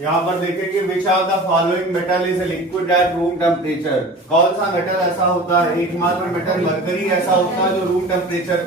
यहाँ पर देखेंगे which of the following metal is liquid at room temperature. कौन सा मेटल ऐसा होता है, एकमात्र मेटल मरकरी ऐसा होता है जो रूम टेम्परेचर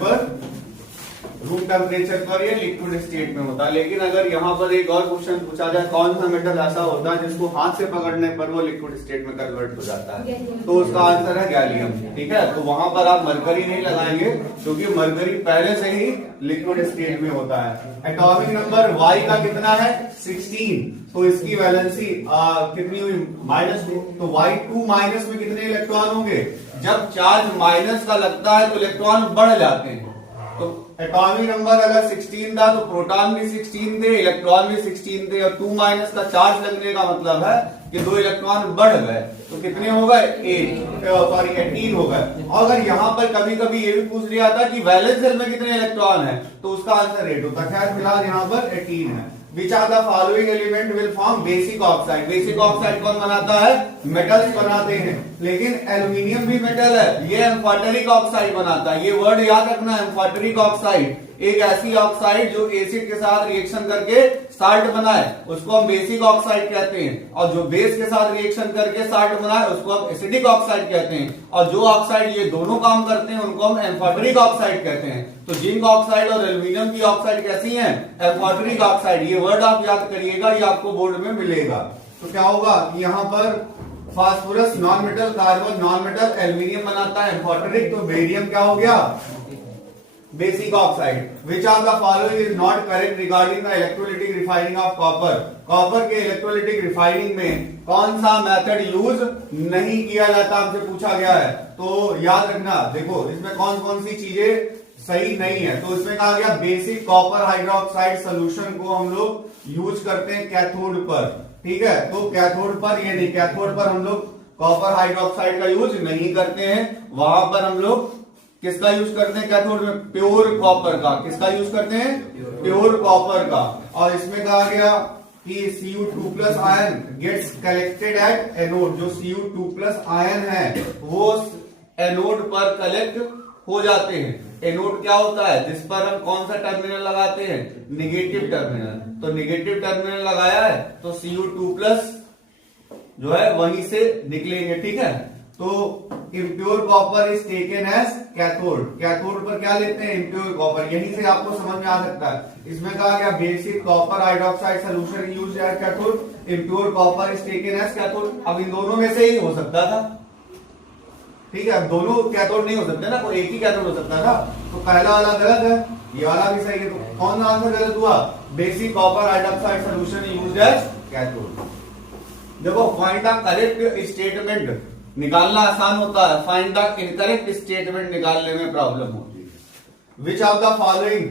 पर ये लिक्विड स्टेट में होता है। लेकिन अगर यहाँ पर एक और क्वेश्चन पूछा जाए कौन सा मेटल ऐसा होता है जिसको हाथ से पकड़ने पर वो लिक्विड स्टेट में कन्वर्ट हो जाता है, तो उसका आंसर है गैलियम। ठीक है, तो वहां पर आप मरकरी नहीं लगाएंगे क्योंकि मरकरी पहले से ही लिक्विड स्टेट में होता है। एटॉमिक नंबर Y का कितना है 16, तो इसकी वैलेंसी कितनी हुई -2, तो Y2 माइनस में कितने इलेक्ट्रॉन होंगे। जब चार्ज माइनस का लगता है तो इलेक्ट्रॉन बढ़ जाते हैं। तो एटॉमिक नंबर अगर 16 था तो प्रोटॉन भी 16 थे, इलेक्ट्रॉन भी 16 थे, और 2 माइनस का चार्ज लगने का मतलब है कि 2 इलेक्ट्रॉन बढ़ गए, तो कितने हो गए 18 हो गए। और अगर यहाँ पर कभी कभी ये भी पूछ लिया था कि वैलेंस शेल में कितने इलेक्ट्रॉन है, तो उसका आंसर 8 होता। खैर फिलहाल यहाँ पर 18 है। Which of the following element will form basic oxide? Basic oxide कौन बनाता है, मेटल्स बनाते हैं। लेकिन एल्यूमिनियम भी मेटल है, ये एम्फाटेरिक ऑक्साइड बनाता है। ये वर्ड याद रखना, एम्फाटेरिक ऑक्साइड एक ऐसी ऑक्साइड जो एसिड के साथ रिएक्शन करके साल्ट बनाए उसको हम बेसिक ऑक्साइड कहते हैं, और जो बेस के साथ रिएक्शन करके साल्ट बनाए उसको हम एसिडिक ऑक्साइड कहते हैं, और जो ऑक्साइड ये दोनों काम करते हैं उनको हम एम्फाटेरिक ऑक्साइड कहते हैं। तो जिंक ऑक्साइड और एल्यूमिनियम की ऑक्साइड कैसी है, एम्फाटेरिक ऑक्साइड। ये वर्ड आप याद करिएगा, ये आपको बोर्ड में मिलेगा। तो क्या होगा कि यहाँ पर phosphorus non metal, carbon non metal, aluminium बनाता है एम्फाटेरिक, तो बेरियम क्या हो गया basic oxide. Which of the following is not correct regarding the electrolytic refining of copper. Copper के इलेक्ट्रोलिटिक रिफाइनिंग में कौन सा मेथड यूज नहीं किया जाता, हमसे पूछा गया है। तो याद रखना, देखो इसमें कौन कौन सी चीजें सही नहीं है। तो इसमें कहा गया बेसिक कॉपर हाइड्रोक्साइड सोल्यूशन को हम लोग यूज करते हैं कैथोड पर। ठीक है, तो कैथोड पर ये नहीं, कैथोड पर हम लोग कॉपर हाइड्रोक्साइड का यूज नहीं करते हैं। वहां पर हम लोग किसका यूज करते हैं कैथोड में, प्योर कॉपर का। किसका यूज करते हैं, प्योर कॉपर का। और इसमें कहा गया कि Cu2+ ion gets collected at anode. जो Cu2+ आयन है वो एनोड पर कलेक्ट हो जाते हैं। एनोड क्या होता है, जिस पर हम कौन सा टर्मिनल लगाते हैं, निगेटिव टर्मिनल। तो निगेटिव टर्मिनल लगाया है तो Cu2+ जो है वहीं से निकलेंगे। ठीक है, तो impure copper is taken as cathode. Cathode पर क्या लेते हैं, इम्प्योर कॉपर। यहीं से आपको समझ में आ सकता है। इसमें कहा गया basic copper hydroxide solution used as cathode, impure copper is taken as cathode. अब इन दोनों में से ही हो सकता था। ठीक है, दोनों कैथोड नहीं हो सकते ना, कोई एक ही कैथोड हो सकता था। तो पहला वाला गलत है, ये वाला भी सही है। तो कौन सा आंसर गलत हुआ, basic copper hydroxide solution used as cathode. देखो फाइंड द करेक्ट स्टेटमेंट निकालना आसान होता है, फाइंड द इनकरेक्ट स्टेटमेंट निकालने में प्रॉब्लम होती है। Which of the following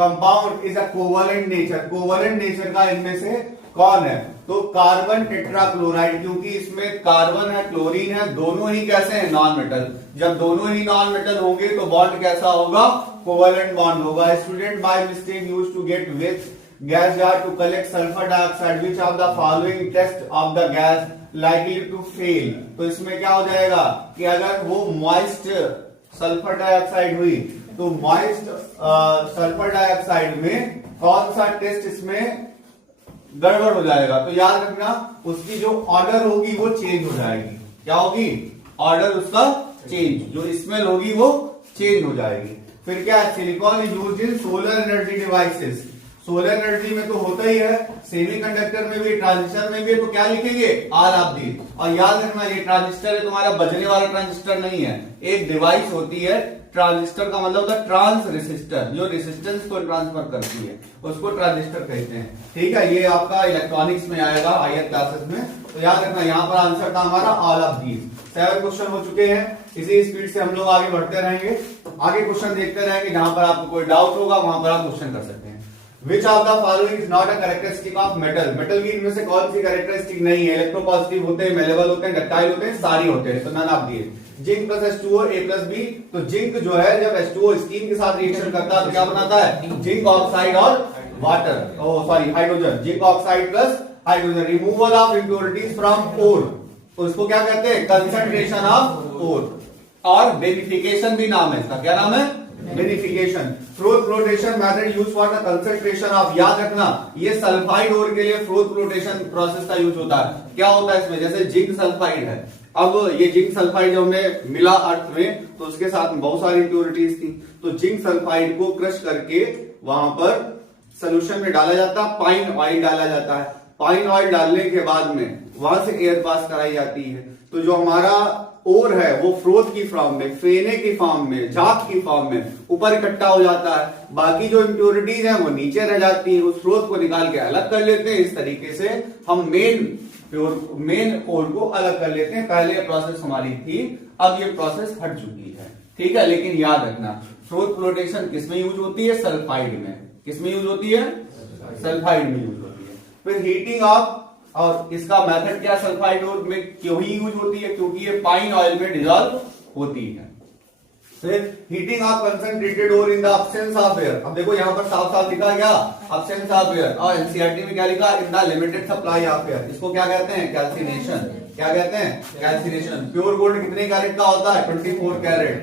compound is a covalent nature. Covalent nature का इनमें से कौन है, तो कार्बन टेट्राक्लोराइड, क्योंकि इसमें कार्बन है क्लोरीन है, दोनों ही कैसे हैं, नॉन मेटल। जब दोनों ही नॉन मेटल होंगे तो बॉन्ड कैसा होगा, कोवलेंट बॉन्ड होगा। Student by mistake used to get with gas jar to collect sulfur dioxide. Which of the following test of the gas likely to fail? तो इसमें क्या हो जाएगा कि अगर वो moist सल्फर डाइऑक्साइड हुई तो moist सल्फर डाइऑक्साइड में कौन सा टेस्ट इसमें गड़बड़ हो जाएगा। तो याद रखना उसकी जो ऑर्डर होगी वो चेंज हो जाएगी। क्या होगी, ऑर्डर उसका चेंज, जो स्मेल होगी वो चेंज हो जाएगी। फिर क्या, silicon is used in solar energy devices. Solar energy में तो होता ही है, सेमीकंडक्टर में भी, ट्रांजिस्टर में भी, तो क्या लिखेंगे, ऑल ऑफ दीज। और याद रखना ये ट्रांजिस्टर है तुम्हारा बजने वाला ट्रांजिस्टर नहीं है, एक डिवाइस होती है। ट्रांजिस्टर का मतलब होता है ट्रांस रेसिस्टर, जो रेसिस्टेंस को ट्रांसफर करती है उसको ट्रांजिस्टर कहते हैं। ठीक है, ये आपका इलेक्ट्रॉनिक्स में आएगा हायर क्लासेस में। तो याद रखना यहाँ पर आंसर था हमारा ऑल ऑफ दीज। 7 क्वेश्चन हो चुके हैं, इसी स्पीड से हम लोग आगे बढ़ते रहेंगे। आगे क्वेश्चन देखते रहेंगे, जहां पर आपको कोई डाउट होगा वहां पर आप क्वेश्चन कर सकते हैं। Which of the following is not a characteristic of metal? Metal की इनमें से कौन सी कैरेक्टरिस्टिक नहीं है, इलेक्ट्रोपॉजिटिव होते हैं, मेलेबल होते हैं, डक्टाइल होते हैं, सारी होते हैं, तो none of these. Zinc plus H2O A plus B, तो जिंक जो है जब H2O स्टीम के साथ रिएक्शन करता है तो क्या बनाता है, जिंक ऑक्साइड और water, sorry hydrogen, zinc oxide plus hydrogen. Removal of impurities from ore, तो इसको क्या कहते हैं, कंसंट्रेशन ऑफ ओर। और बेनिफिकेशन भी नाम है इसका, क्या नाम है, beneficiation. Froth flotation method use for the concentration of, याद रखना ये सल्फाइड ओर के लिए फ्रोथ फ्लोटेशन प्रोसेस का यूज होता है। क्या होता है इसमें, जैसे जिंक सल्फाइड है, अब ये जिंक सल्फाइड जब हमें मिला अर्थ में तो उसके साथ में बहुत सारी इम्प्योरिटीज थी, तो जिंक सल्फाइड को क्रश करके वहां पर सोल्यूशन में डाला जाता है, पाइन ऑयल डाला जाता है। पाइन ऑयल डालने के बाद में वहां से एयर पास कराई जाती है, तो जो हमारा ओर है वो फ्रोथ की फॉर्म में, फेने की फॉर्म में, झाग की फॉर्म में ऊपर इकट्ठा हो जाता है। बाकी जो इम्प्योरिटीज हैं वो नीचे रह जाती है, उस फ्रोथ को निकाल के अलग कर लेते हैं। इस तरीके से हम मेन ओर को अलग कर लेते हैं। पहले ये प्रोसेस हमारी थी, अब ये प्रोसेस हट चुकी है, ठीक है। लेकिन याद रखना फ्रोथ फ्लोटेशन किसमें यूज होती है, सल्फाइड में। किसमें यूज होती है, सल्फाइड में यूज होती है। फिर हीटिंग ऑफ, और इसका मेथड क्या सल्फाइड ओर में क्यों ही यूज होती है, क्योंकि ये पाइन ऑयल में डिजॉल्व होती है। फिर heating of concentrated ore in the absence of air. अब देखो यहां पर साफ साफ लिखा गया एब्सेंस ऑफ एयर, और एनसीईआरटी में क्या लिखा, in the limited supply of air. इसको क्या कहते हैं, कैल्सिनेशन। क्या कहते हैं, कैल्सिनेशन। प्योर गोल्ड कितने कैरेट का होता है, 24 कैरेट,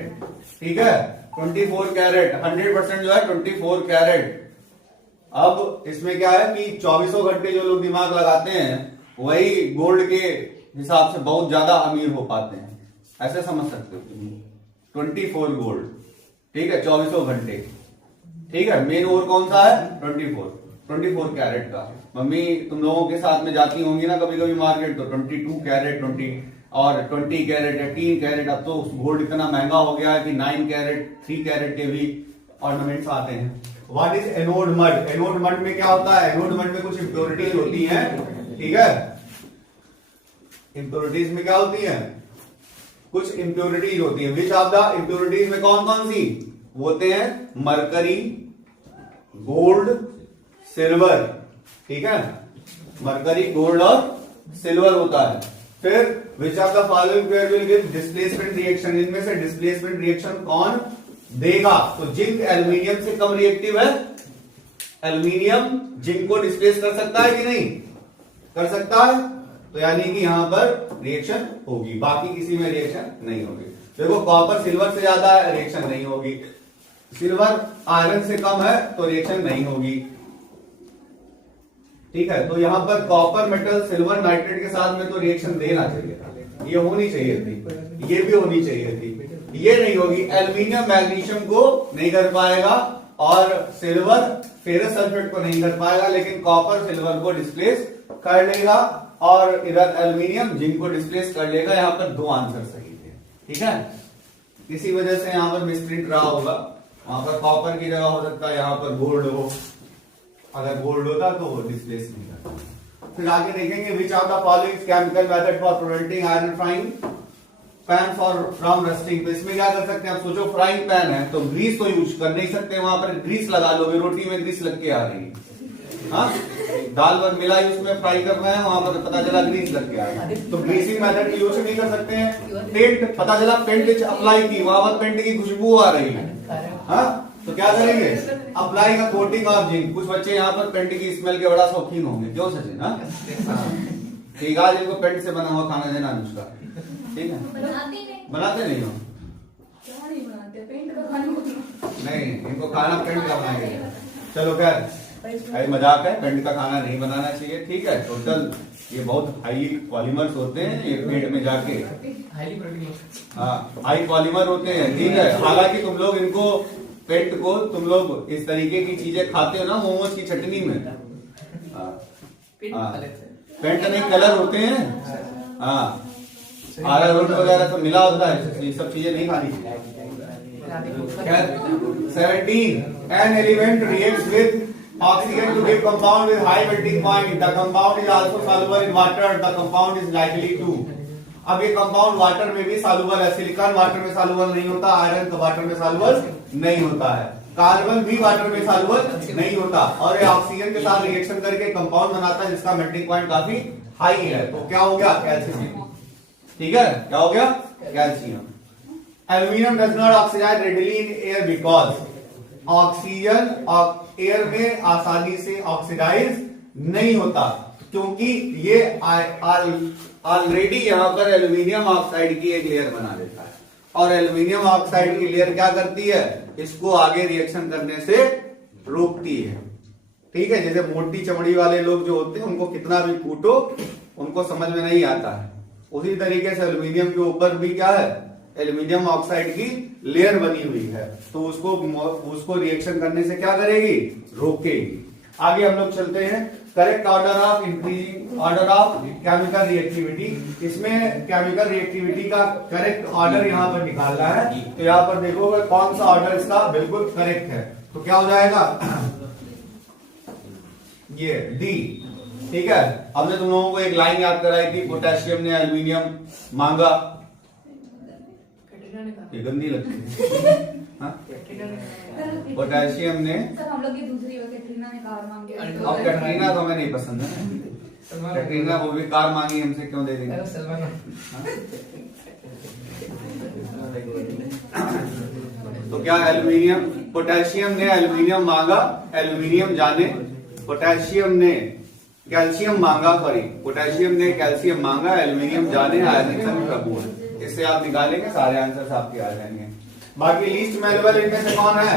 ठीक है, 24 कैरेट। 100% जो है 24 कैरेट। अब इसमें क्या है कि 24 घंटे जो लोग दिमाग लगाते हैं वही गोल्ड के हिसाब से बहुत ज्यादा अमीर हो पाते हैं, ऐसे समझ सकते हो। 24 गोल्ड, ठीक है, 24 घंटे, ठीक है। मेन ओर कौन सा है, 24 कैरेट का। मम्मी तुम लोगों के साथ में जाती होंगी ना कभी कभी मार्केट, तो 22 कैरेट 20 कैरेट या 3 कैरेट। अब तो गोल्ड इतना महंगा हो गया है कि 9 कैरेट 3 कैरेट के भी ऑर्नामेंट्स आते हैं। What is anode mud. Anode mud में क्या होता है, एनोड मड में कुछ इंप्योरिटीज होती हैं, ठीक है। इंप्योरिटीज में क्या होती है, कुछ इंप्योरिटीज होती है। विच ऑफ द इंप्योरिटीज में कौन कौन सी होते हैं, मरकरी, गोल्ड, सिल्वर, ठीक है। मरकरी, गोल्ड और सिल्वर होता है। फिर which of the following pair will give displacement reaction. इनमें से डिस्प्लेसमेंट रिएक्शन कौन देगा, तो जिंक एल्यूमिनियम से कम रिएक्टिव है। एल्यूमिनियम जिंक को डिस्प्लेस कर सकता है कि नहीं, कर सकता है, तो यानी कि यहां पर रिएक्शन होगी, बाकी किसी में रिएक्शन नहीं होगी। देखो कॉपर सिल्वर से ज्यादा है, रिएक्शन नहीं होगी। सिल्वर आयरन से कम है तो रिएक्शन नहीं होगी, ठीक है। तो यहां पर कॉपर मेटल सिल्वर नाइट्रेट के साथ में तो रिएक्शन देना चाहिए था, ये होनी चाहिए थी, ये भी होनी चाहिए थी, ये नहीं होगी। एल्यूमिनियम मैग्नीशियम को नहीं कर पाएगा और सिल्वर फेरस सल्फेट को नहीं कर पाएगा, लेकिन कॉपर सिल्वर को डिस्प्लेस कर लेगा और इधर एल्यूमिनियम जिंक को डिस्प्लेस कर लेगा। यहां पर 2 आंसर सही थे, ठीक है। इसी वजह से यहां पर मिसप्रिंट रहा होगा, वहां पर कॉपर की जगह हो सकता है यहां पर गोल्ड हो, अगर गोल्ड होता तो वो डिस्प्लेस नहीं करता। फिर आगे देखेंगे which of the following chemical method for preventing iron frying pan for from rusting. तो इसमें क्या कर सकते हैं, आप सोचो फ्राइंग पैन है तो ग्रीस तो यूज कर नहीं सकते, वहां पर ग्रीस लगा लोगे, रोटी में ग्रीस लग के आ रही है, हाँ? दाल वर मिलाई उसमें फ्राई कर रहे हैं, वहां पर पता चला ग्रीस लग के आ रही है, तो ग्रीसिंग मेथड यूज नहीं कर सकते हैं। पेंट, पता चला पेंट अप्लाई की, वहां पर पेंट की खुशबू आ रही है, हाँ? तो क्या करेंगे, अप्लाई का कोटिंग ऑफ जिंक। कुछ बच्चे यहाँ पर पेंट की स्मेल के बड़ा शौकीन होंगे, क्यों सचिन, हाँ? ठीक है, जिनको पेंट से बना हुआ खाना देना अनुष्का, ठीक है। बनाते नहीं हो, नहीं, इनको खाना पेंट का बनाएंगे। चलो खैर मजाक है, पेंट का खाना नहीं बनाना चाहिए, ठीक है। टोटल ये बहुत हाई पॉलीमर्स होते हैं, ये पेट में जाके हाई पॉलीमर होते हैं, ठीक है। हालांकि तुम लोग इनको पेंट को तुम लोग इस तरीके की चीजें खाते हो ना मोमोज की चटनी में, पेंट नहीं कलर होते हैं, हाँ, अरारोट वगैरह सब मिला होता है, ये सब चीजें नहीं खानी चाहिए। 17 an element reacts with oxygen to give compound with high melting point. The compound is also soluble in water. The compound is likely to. अब ये कंपाउंड वाटर में भी सॉल्युबल है, सिलिकॉन वाटर में सॉल्युबल नहीं होता, आयरन वाटर में soluble नहीं होता है, कार्बन भी वाटर में सॉल्युबल नहीं होता, और ये ऑक्सीजन के साथ रिएक्शन करके कंपाउंड बनाता है जिसका मेल्टिंग पॉइंट काफी हाई है। तो क्या हो गया, कैल्शियम, ठीक है। क्या हो गया, calcium. Aluminium does not oxidise readily in air because oxygen air में आसानी से ऑक्सीडाइज नहीं होता, क्योंकि ये ऑलरेडी यहां पर एल्यूमिनियम ऑक्साइड की एक लेयर बना देता है, और एल्यूमिनियम ऑक्साइड की लेयर क्या करती है, इसको आगे रिएक्शन करने से रोकती है। ठीक है, जैसे मोटी चमड़ी वाले लोग जो होते हैं उनको कितना भी कूटो उनको समझ में नहीं आता है, उसी तरीके से एल्यूमिनियम के ऊपर भी क्या है, एल्यूमिनियम ऑक्साइड की लेयर बनी हुई है, तो उसको रिएक्शन करने से क्या करेगी, रोकेगी। आगे हम लोग चलते हैं, correct order of increasing order of chemical reactivity. इसमें केमिकल रिएक्टिविटी का करेक्ट ऑर्डर यहाँ पर निकालना है, तो यहाँ पर देखो कौन सा ऑर्डर इसका बिल्कुल करेक्ट है, तो क्या हो जाएगा, ये डी। ठीक है, हमने तुम लोगों को एक लाइन याद कराई थी, पोटेशियम ने एल्यूमिनियम मांगा, ये गंदी लगती है पोटेशियम ने, हम लोग की दूसरी कैटरीना ने कार मांगी। अब कैटरीना तो हमें नहीं पसंद है, कैटरीना वो भी कार मांगी हमसे, क्यों दे देंगे। तो क्या एल्यूमिनियम, पोटेशियम ने एल्यूमिनियम मांगा, एल्यूमिनियम जाने, पोटेशियम ने कैल्शियम मांगा, सॉरी पोटेशियम ने कैल्शियम मांगा, एल्यूमिनियम जाने आयनीकरण प्रभु है। इससे आप निकालेंगे सारे आंसर आपके आ जाएंगे। बाकी लीस्ट मेलेबल इनमें से कौन है,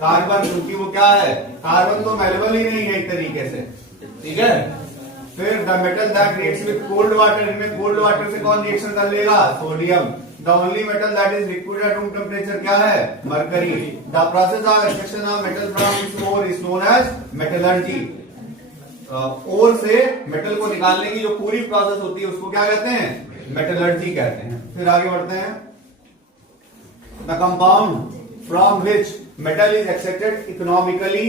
कार्बन, क्योंकि वो क्या है, कार्बन तो मेलेबल ही नहीं है एक तरीके से। ठीक है, फिर the metal that reacts with cold water, इनमें कोल्ड वाटर से कौन रिएक्शन कर लेगा, sodium. The only metal that is liquid at room temperature क्या है, mercury. The process of extraction of metal from its ore is known as metallurgy. Ore से metal को निकालने की जो पूरी प्रोसेस होती है उसको क्या कहते हैं, मेटलर्जी कहते हैं। फिर आगे बढ़ते हैं, the compound from which metal is extracted economically,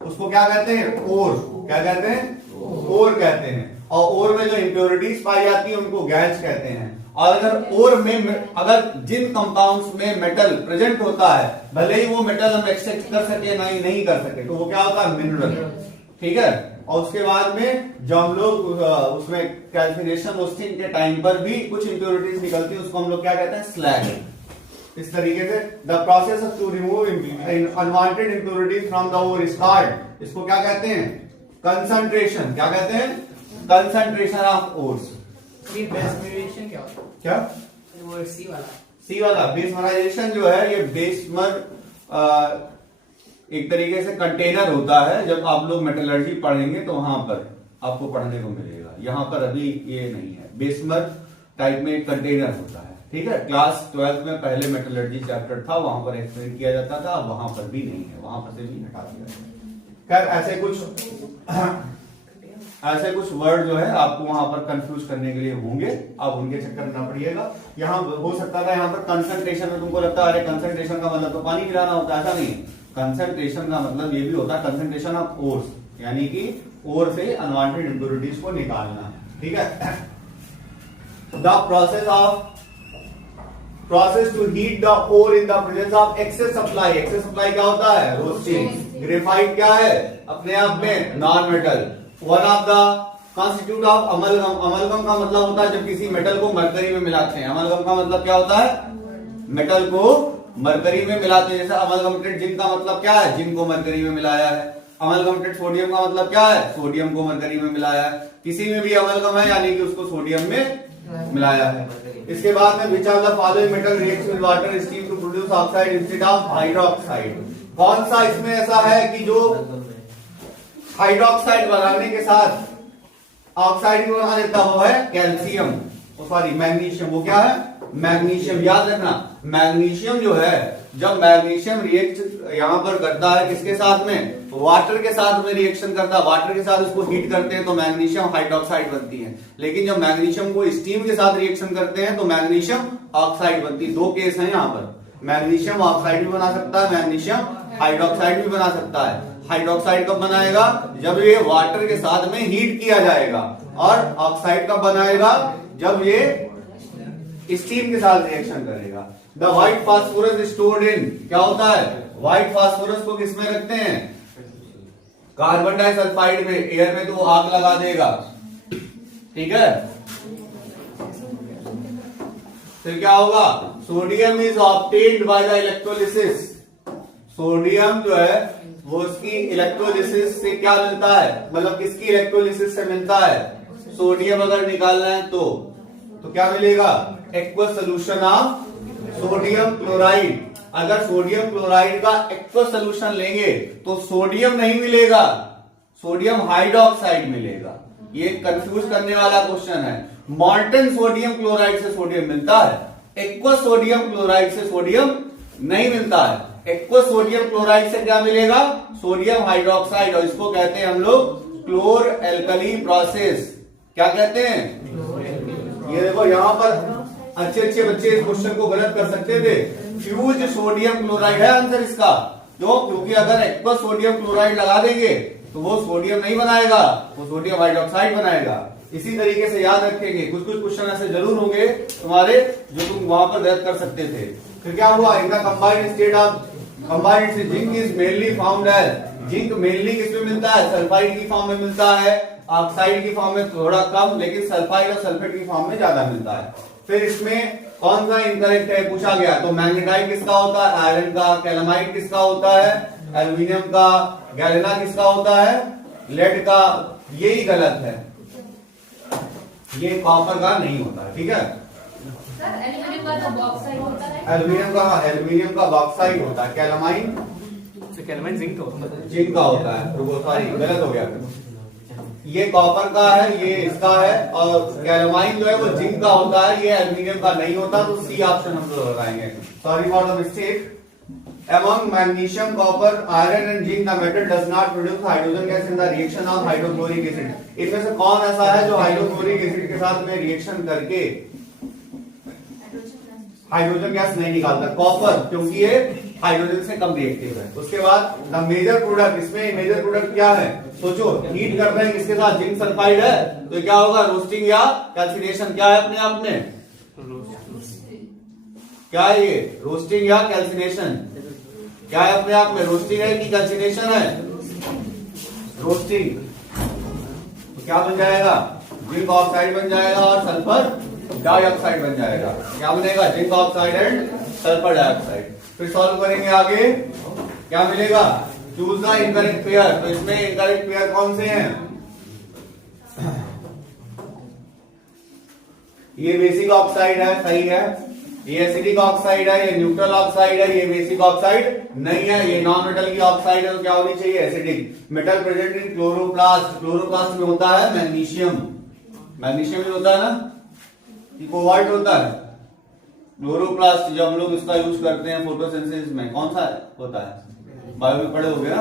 उसको क्या कहते हैं, ओर। क्या कहते हैं, ओर कहते हैं। और ओर में जो इंप्योरिटीज पाई जाती है उनको गैस कहते हैं। और अगर ओर में अगर जिन कंपाउंड्स में मेटल प्रेजेंट होता है, भले ही वो मेटल हम एक्सट्रैक्ट कर सके नहीं कर सके, तो वो क्या होता है, मिनरल। ठीक है, और उसके बाद में जब हम लोग उसमें कैल्सिनेशन रोस्टिंग के टाइम पर भी कुछ इंप्योरिटीज निकलती है, उसको हम लोग क्या कहते हैं, स्लैग। इस तरीके से the process to remove unwanted impurities from the ore is called, इसको क्या कहते हैं, कंसंट्रेशन। क्या कहते हैं, कंसंट्रेशन ऑफ ओर्स। बेसमराइजेशन क्या होता है, क्या, वो सी वाला बेसमराइजेशन जो है, ये बेसमर एक तरीके से कंटेनर होता है। जब आप लोग मेटलर्जी पढ़ेंगे तो वहां पर आपको पढ़ने को मिलेगा, यहाँ पर अभी ये नहीं है। बेसमर टाइप में एक कंटेनर होता है। ठीक है, क्लास 12 में पहले मेटलर्जी चैप्टर था, वहां पर एक्सप्लेन किया जाता था, अब वहां पर भी नहीं है, वहां पर से भी हटा दिया। खैर ऐसे कुछ वर्ड जो है आपको वहां पर कंफ्यूज करने के लिए होंगे, आप उनके चक्कर में ना पड़िएगा। यहाँ हो सकता था यहाँ पर कंसंट्रेशन में तुमको लगता है अरे कंसंट्रेशन का मतलब तो पानी मिलाना होता है, ऐसा नहीं। कंसंट्रेशन का मतलब ये भी होता है कंसंट्रेशन ऑफ ओर्स, यानी कि ओर से अनवांटेड इंप्योरिटीज को निकालना। ठीक है, the process to heat the ore in the presence of excess supply. Excess supply क्या होता है, रोस्टिंग। ग्रेफाइट क्या है, अपने आप में non metal. One of the constitute of amalgam. Amalgam का मतलब होता है जब किसी मेटल को मरकरी में मिलाते हैं। अमलगम का मतलब क्या होता है, मेटल को मरकरी में मिलाते हैं। जैसे अमलगमेटेड जिंक का मतलब क्या है, जिंक को मरकरी में मिलाया है। अमलगमेटेड सोडियम का मतलब क्या है, सोडियम को मरकरी में मिलाया है। किसी में भी अमलगम है यानी कि उसको सोडियम में मिलाया है। इसके बाद में which are the following metal reacts with water steam to produce oxide instead of hydroxide. कौन सा इसमें ऐसा है कि जो हाइड्रोक्साइड बनाने के साथ ऑक्साइड को बना देता, वो है कैल्शियम, सॉरी मैग्नीशियम। वो क्या है, मैग्नीशियम। याद रखना, मैग्नीशियम जो है, जब मैग्नीशियम रिएक्ट यहां पर करता है किसके साथ में, वाटर के साथ में रिएक्शन करता है, वाटर के साथ उसको हीट करते हैं तो मैग्नीशियम हाइड्रोक्साइड बनती है। लेकिन जब मैग्नीशियम को स्टीम के साथ रिएक्शन करते हैं तो मैग्नीशियम ऑक्साइड बनती है। दो केस हैं यहाँ पर, मैग्नीशियम ऑक्साइड भी बना सकता है, मैग्नीशियम हाइड्रोक्साइड भी बना सकता है। हाइड्रोक्साइड कब बनाएगा, जब ये वाटर के साथ में हीट किया जाएगा। और ऑक्साइड कब बनाएगा, जब ये स्टीम के साथ रिएक्शन करेगा। The white phosphorus stored in, क्या होता है, व्हाइट फास्फोरस को किसमें रखते हैं, कार्बन डाइसल्फाइड में। एयर में तो वो आग लगा देगा। ठीक है, फिर क्या होगा, sodium is obtained by the electrolysis. Sodium जो है वो उसकी इलेक्ट्रोलिसिस से क्या मिलता है, मतलब किसकी इलेक्ट्रोलिसिस से मिलता है, सोडियम अगर निकालना है तो क्या मिलेगा, aqueous solution of sodium chloride. अगर सोडियम क्लोराइड का एक्वस सोल्यूशन लेंगे तो सोडियम नहीं मिलेगा, सोडियम हाइड्रोक्साइड मिलेगा। ये कंफ्यूज करने वाला क्वेश्चन है। मॉल्टन सोडियम क्लोराइड से सोडियम मिलता है, एक्वस सोडियम क्लोराइड से सोडियम नहीं मिलता है। एक्वस सोडियम क्लोराइड से क्या मिलेगा? सोडियम हाइड्रोक्साइड, और इसको कहते हैं हम लोग क्लोर एल्कली प्रोसेस। क्या कहते हैं? ये देखो यहां पर अच्छे अच्छे बच्चे इस क्वेश्चन को गलत कर सकते थे। फ्यूज सोडियम क्लोराइड है आंसर इसका। क्यों? क्योंकि अगर एक्वस सोडियम क्लोराइड लगा देंगे तो वो सोडियम नहीं बनाएगा, वो सोडियम हाइड्रोक्साइड बनाएगा। इसी तरीके से याद रखेंगे, कुछ कुछ क्वेश्चन ऐसे जरूर होंगे तुम्हारे जो तुम वहां पर गलत कर सकते थे। फिर क्या हुआ? In the combined state of combined से zinc is mainly found as, zinc mainly किसमें मिलता है? सल्फाइड की फॉर्म में मिलता है, ऑक्साइड की फॉर्म में थोड़ा कम, लेकिन सल्फाइड और सल्फेट की फॉर्म में ज्यादा मिलता है। फिर इसमें कौन सा इनकरेक्ट है पूछा गया, तो मैग्नेटाइट किसका होता है? आयरन का। कैलामाइट किसका होता है? एल्यूमिनियम का। गैलेना किसका होता है? लेड का। यही गलत है, ये कॉपर का नहीं होता है। ठीक है, सर एल्यूमिनियम का तो बॉक्साइड होता है। एल्यूमिनियम का बॉक्साइड होता है। कैलामाइन कैलमाइन जिंक तो जिंक का होता है। रुको, सॉरी गलत हो गया। ये कॉपर का है, ये इसका है, और कैलामाइन जो है वो जिंक का होता है, ये एल्यूमिनियम का नहीं होता। तो सी ऑप्शन हम लोग लगाएंगे। Sorry for the mistake. Among magnesium, copper, iron and zinc, the metal does not produce hydrogen gas in the reaction of hydrochloric acid. इनमें से कौन ऐसा है जो हाइड्रोक्लोरिक एसिड के साथ में रिएक्शन करके हाइड्रोजन गैस नहीं निकालता? कॉपर, क्योंकि ये हाइड्रोजन से कम रिएक्टिव है। उसके बाद द मेजर प्रोडक्ट, इसमें मेजर प्रोडक्ट क्या है? सोचो, हीट कर रहे हैं किसके साथ? जिंक सल्फाइड है, तो क्या होगा? रोस्टिंग या कैल्सिनेशन। क्या है अपने आप में? क्या है ये? रोस्टिंग या कैल्सिनेशन। क्या है अपने आप में? रोस्टिंग है कि कैल्सिनेशन है? रोस्टिंग। तो क्या बन जाएगा? जिंक ऑक्साइड बन जाएगा और सल्फर डाइऑक्साइड बन जाएगा। क्या बनेगा? Zinc oxide and sulphur dioxide. फिर सॉल्व करेंगे आगे, क्या मिलेगा? Choose the incorrect pair. तो इसमें इनकरेक्ट पेयर कौन से हैं? ये बेसिक ऑक्साइड है, सही है। ये एसिडिक ऑक्साइड है, ये न्यूट्रल ऑक्साइड है, ये बेसिक ऑक्साइड नहीं है, ये नॉन मेटल की ऑक्साइड है। तो क्या होनी चाहिए? Acidic. Metal present in chloroplast, chloroplast में होता है मैग्नीशियम। मैग्नीशियम में होता है ना, ये कोबाल्ट होता है। क्लोरोप्लास्ट जो हम लोग इसका यूज करते हैं फोटोसिंथेसिस में, कौन सा होता है? बायो में पढ़े हो गया,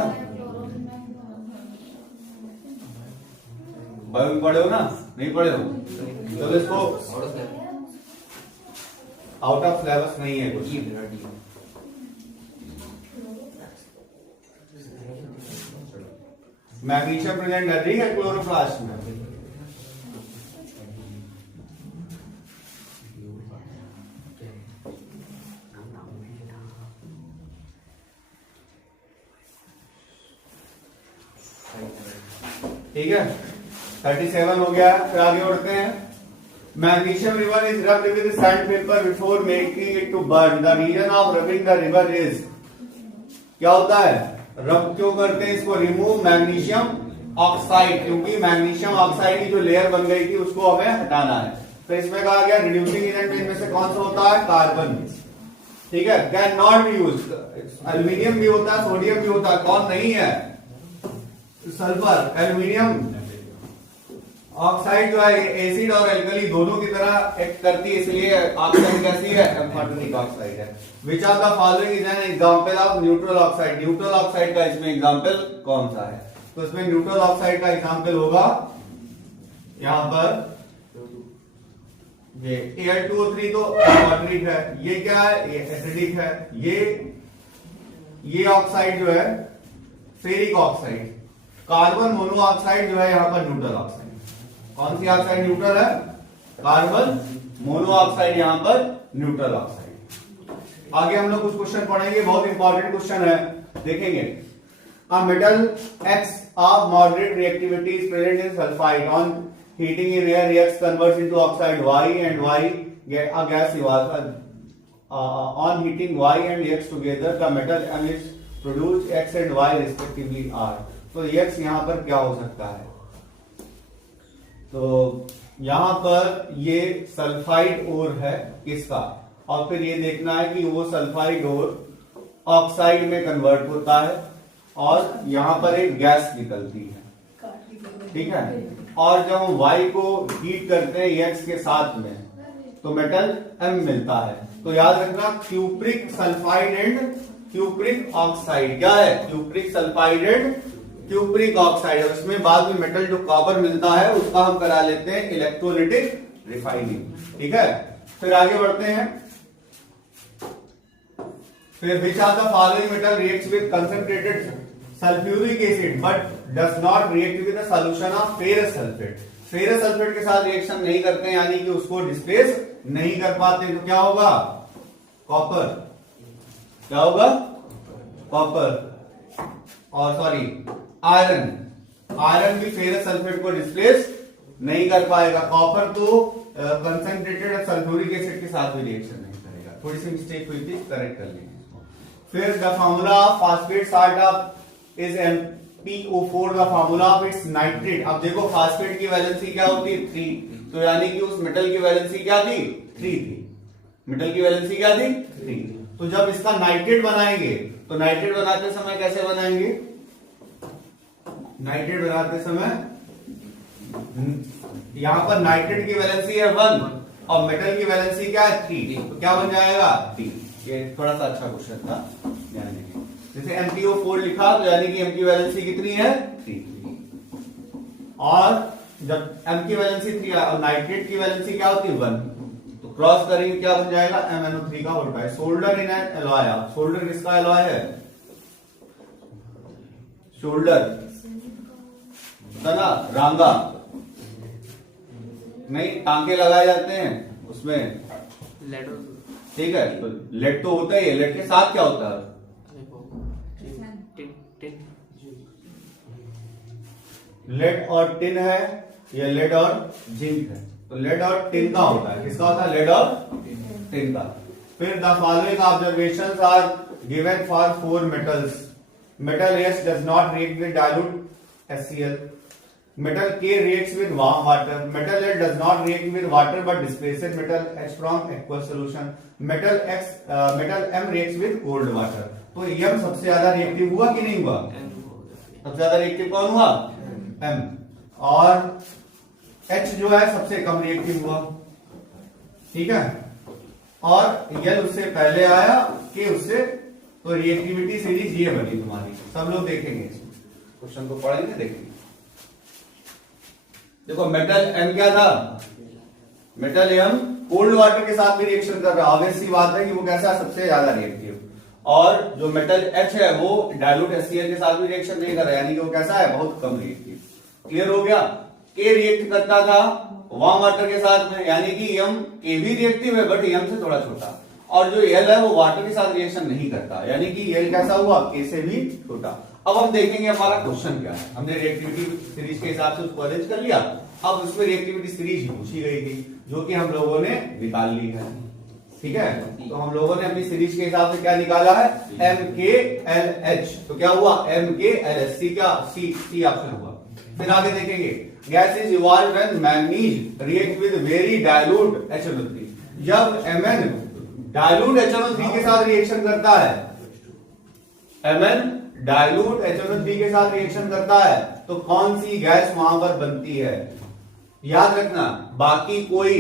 बायो में पढ़े हो ना? नहीं पढ़े हो? तो इसको आउट ऑफ सिलेबस नहीं है कुछ। मैग्नीशियम प्रेजेंट है, ठीक है, क्लोरोप्लास्ट में। ठीक है, 37 हो गया। फिर आगे बढ़ते हैं। Magnesium river is rubbed with sandpaper before making it to burn. The reason of rubbing the river is, क्या होता है? रब क्यों करते हैं इसको? रिमूव मैग्नीशियम ऑक्साइड, क्योंकि मैग्नीशियम ऑक्साइड की जो लेयर बन गई थी उसको हमें हटाना है। तो इसमें कहा गया रिड्यूसिंग एजेंट में इनमें से कौन सा होता है? कार्बन। ठीक है, can not be use. Aluminium भी होता है, सोडियम भी होता है, कौन नहीं है? सल्फर। एल्यूमिनियम ऑक्साइड जो है एसिड और एल्कली दोनों की तरह एक्ट करती है, इसलिए ऑक्साइड कैसी है? एम्फाटोनिक ऑक्साइड है। Which of the following is an example of neutral oxide? Neutral oxide का इसमें एग्जांपल कौन सा है? तो इसमें न्यूट्रल ऑक्साइड का एग्जांपल होगा यहां पर ये Al2O3 तो वाटरिक है, ये क्या है? ये एसिडिक है। ये ऑक्साइड जो है फेरिक ऑक्साइड। कार्बन मोनोऑक्साइड जो है यहां पर न्यूट्रल ऑक्साइड। कौन सी ऑक्साइड न्यूट्रल है? कार्बन मोनोऑक्साइड यहां पर न्यूट्रल ऑक्साइड। आगे हम लोग कुछ क्वेश्चन पढ़ेंगे, बहुत इंपॉर्टेंट क्वेश्चन है, देखेंगे। A metal X of moderate reactivity is present in sulfide. On heating in air reacts converts into oxide Y and Y a gas evaporates. On heating Y and X together the metal emits produced X and Y respectively are. तो X यहाँ पर क्या हो सकता है? तो यहां पर ये सल्फाइड ओर है किसका, और फिर ये देखना है कि वो सल्फाइड ओर ऑक्साइड में कन्वर्ट होता है और यहां पर एक गैस निकलती है, ठीक है। और जब हम Y को हीट करते हैं X के साथ में तो मेटल M मिलता है। तो याद रखना cupric sulphide and cupric oxide क्या है, cupric sulphide and cupric oxide. उसमें बाद में मेटल जो कॉपर मिलता है उसका हम करा लेते हैं इलेक्ट्रोलिटिक रिफाइनिंग, ठीक है। फिर आगे बढ़ते हैं। फिर which of the following metal reacts with concentrated sulphuric acid but does not react with the solution of ferrous sulphate. Ferrous sulphate के साथ रिएक्शन नहीं करते हैं, यानी कि उसको डिस्प्लेस नहीं कर पाते, तो क्या होगा, कॉपर। क्या होगा, कॉपर। और सॉरी आयरन। आयरन भी फेरस सल्फेट को डिस्प्लेस नहीं कर पाएगा। कॉपर तो कंसंट्रेटेड सल्फ्यूरिक एसिड के साथ भी रिएक्शन नहीं करेगा। थोड़ी सी मिस्टेक हुई थी, करेक्ट कर लेंगे। फिर the formula of phosphate salt of is MpO4, the formula of its nitrate. अब देखो फास्फेट की वैलेंसी क्या होती है, 3, तो यानी कि उस मेटल की वैलेंसी क्या थी, 3 थी। मेटल की वैलेंसी क्या थी, 3। तो जब इसका नाइट्रेट बनाएंगे तो नाइट्रेट बनाते समय कैसे बनाएंगे, नाइट्रेट बनाते समय यहां पर नाइट्रेट की वैलेंसी है 1 और मेटल की वैलेंसी क्या है, 3, तो क्या बन जाएगा, 3। ये थोड़ा सा अच्छा क्वेश्चन था, ध्यान देंगे। जैसे MpO4 लिखा तो यानी कि M की वैलेंसी कितनी है, 3। और जब M की वैलेंसी 3 और नाइट्रेट की वैलेंसी क्या होती है, 1, तो क्रॉस करेंगे क्या बन जाएगा, MnO3 का होल है। Solder in an alloy. Solder किसका एलॉय है, शोल्डर ना, रांगा नहीं, टांके लगाए जाते हैं उसमें, लेड ठीक है। तो लेड तो होता ही है, लेड के साथ क्या होता है, लेड और टिन है, या लेड और जिंक है। तो लेड और टिन का होता है, किसका होता है, लेड और टिन का। फिर the following observations are given for 4 metals. Metal S does not react with dilute HCl. Metal K reacts with warm water. Metal L does not react with water but displaces metal H from aqueous solution. Metal M reacts with cold water. तो M सबसे ज्यादा reactive हुआ कि नहीं हुआ, सबसे ज्यादा reactive कौन हुआ, M। और H जो है सबसे कम रिएक्टिव हुआ, ठीक है। और L उससे पहले आया, K उससे, तो रिएक्टिविटी सीरीज ये बनी तुम्हारी। सब लोग देखेंगे क्वेश्चन को, पढ़ेंगे, देखेंगे। देखो मेटल M क्या था, मेटल M कोल्ड वाटर के साथ भी रिएक्शन कर रहा है, ऑब्वियस सी बात है कि वो कैसा है, सबसे ज्यादा रिएक्टिव। और जो मेटल H है वो डाइल्यूट HCl के साथ भी रिएक्शन नहीं कर रहा है, यानी कि वो कैसा है, बहुत कम रिएक्टिव। क्लियर हो गया। K रिएक्ट करता था वार्म वाटर के साथ में, यानी कि M K भी रिएक्टिव है बट M से थोड़ा छोटा। और जो L है वो वाटर के साथ रिएक्शन नहीं करता, यानी कि L कैसा हुआ, K से भी छोटा। अब हम देखेंगे हमारा क्वेश्चन क्या है। हमने रिएक्टिविटी सीरीज के हिसाब से उसको अरेंज कर लिया। अब उसमें रिएक्टिविटी सीरीज ही पूछी गई थी जो कि हम लोगों ने निकाल ली है, ठीक है। तो हम लोगों ने अपनी सीरीज के हिसाब से क्या निकाला है, MkLH। तो क्या हुआ, MkLH। सी क्या, सी ऑप्शन हुआ। फिर आगे देखेंगे, gas is evolve when manganese react with very dilute HNO3। जब Mn डाइल्यूट HNO3 के साथ रिएक्शन करता है, Mn डाइल्यूट HNO3 के साथ रिएक्शन करता है, तो कौन सी गैस वहां पर बनती है, याद रखना। बाकी कोई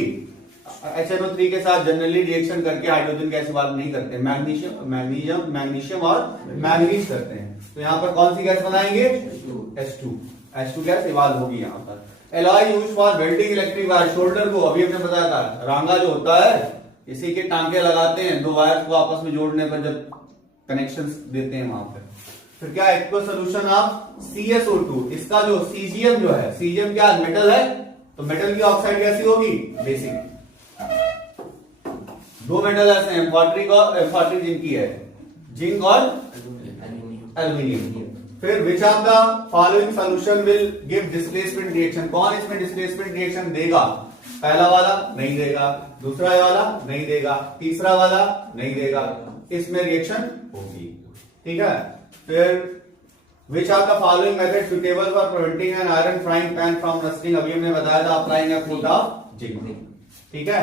HNO3 के साथ जनरली रिएक्शन करके हाइड्रोजन गैस इवॉल्व नहीं करते, मैग्नीशियम और मैंगनीज करते हैं। तो यहां पर कौन सी गैस बनाएंगे, H2 गैस इवॉल्व होगी यहां पर। Alloy used for welding electric wire. Shoulder को अभी हमने बताया था, रांगा जो होता है इसी के टांके लगाते हैं, 2 वायर को आपस में जोड़ने पर जब कनेक्शन देते हैं वहां पर। फिर क्या, एक्वस सोल्यूशन ऑफ CSO2। इसका जो सीजीएम जो है, सीजीएम क्या मेटल है, तो मेटल की ऑक्साइड कैसी होगी, बेसिक। 2 मेटल ऐसे हैं, M40 जिनकी है, जिंक और एल्यूमिनियम। फिर which of the following solution will give displacement reaction. कौन इसमें डिस्प्लेसमेंट रिएक्शन देगा, पहला वाला नहीं देगा, दूसरा वाला नहीं देगा, तीसरा वाला नहीं देगा, इसमें रिएक्शन होगी, ठीक है। फिर which are the following method suitable for preventing an iron frying pan from rusting. अभी हमने बताया था, applying a coat of zinc, ठीक है।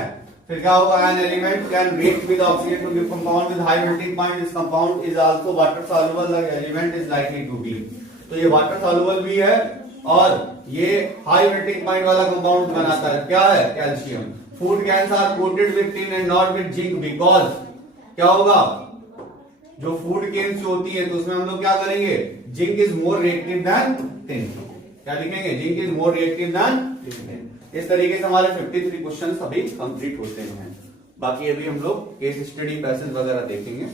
फिर क्या होगा, an element can react with oxygen to give compound with high melting point, this compound is also water soluble, the element is likely to be. तो ये वाटर सॉल्युबल भी है और ये हाई मेल्टिंग पॉइंट वाला कंपाउंड बनाता है, क्या है, calcium. Food cans are coated with tin and not with zinc because क्या होगा, जो फूड केन्स जो होती है तो उसमें हम लोग क्या करेंगे, zinc is more reactive than tin. क्या लिखेंगे, zinc is more reactive than tin. इस तरीके से हमारे 53 क्वेश्चन अभी कंप्लीट होते हैं। बाकी अभी हम लोग केस स्टडी पैसेज वगैरह देखेंगे।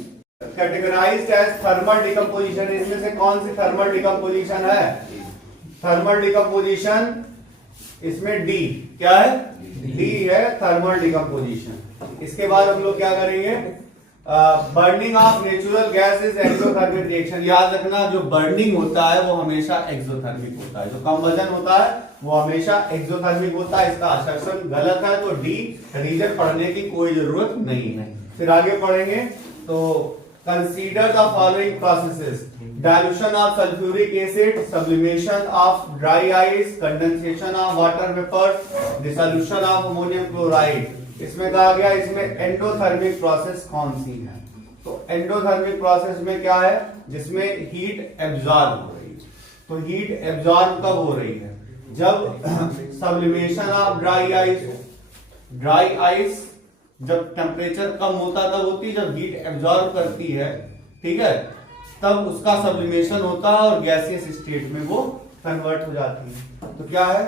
कैटेगराइज्ड एज थर्मल डिकम्पोजिशन, इसमें से कौन सी थर्मल डिकम्पोजिशन है, थर्मल डिकम्पोजिशन इसमें डी, क्या है, डी है थर्मल डिकम्पोजिशन। इसके बाद हम लोग क्या करेंगे, burning of natural gas is exothermic reaction. याद रखना, जो बर्निंग होता है वो हमेशा एक्सोथर्मिक होता है, जो कंबशन होता है वो हमेशा एक्सोथर्मिक होता है। इसका असर्शन गलत है, तो डी रीजन पढ़ने की कोई जरूरत नहीं है। फिर आगे पढ़ेंगे तो consider the following processes, dilution of sulphuric acid, sublimation of dry ice, condensation of water vapour, dissolution of ammonium chloride. इसमें कहा गया, इसमें एंडोथर्मिक प्रोसेस कौन सी है, तो एंडोथर्मिक प्रोसेस में क्या है, जिसमें हीट एब्जॉर्ब हो रही है। तो हीट एब्जॉर्ब कब हो रही है, जब sublimation of dry ice, dry ice जब टेम्परेचर कम होता तब होती है, जब हीट एब्जॉर्ब करती है, ठीक है, तब उसका सब्लिमेशन होता है और गैसियस स्टेट में वो कन्वर्ट हो जाती है। तो क्या है,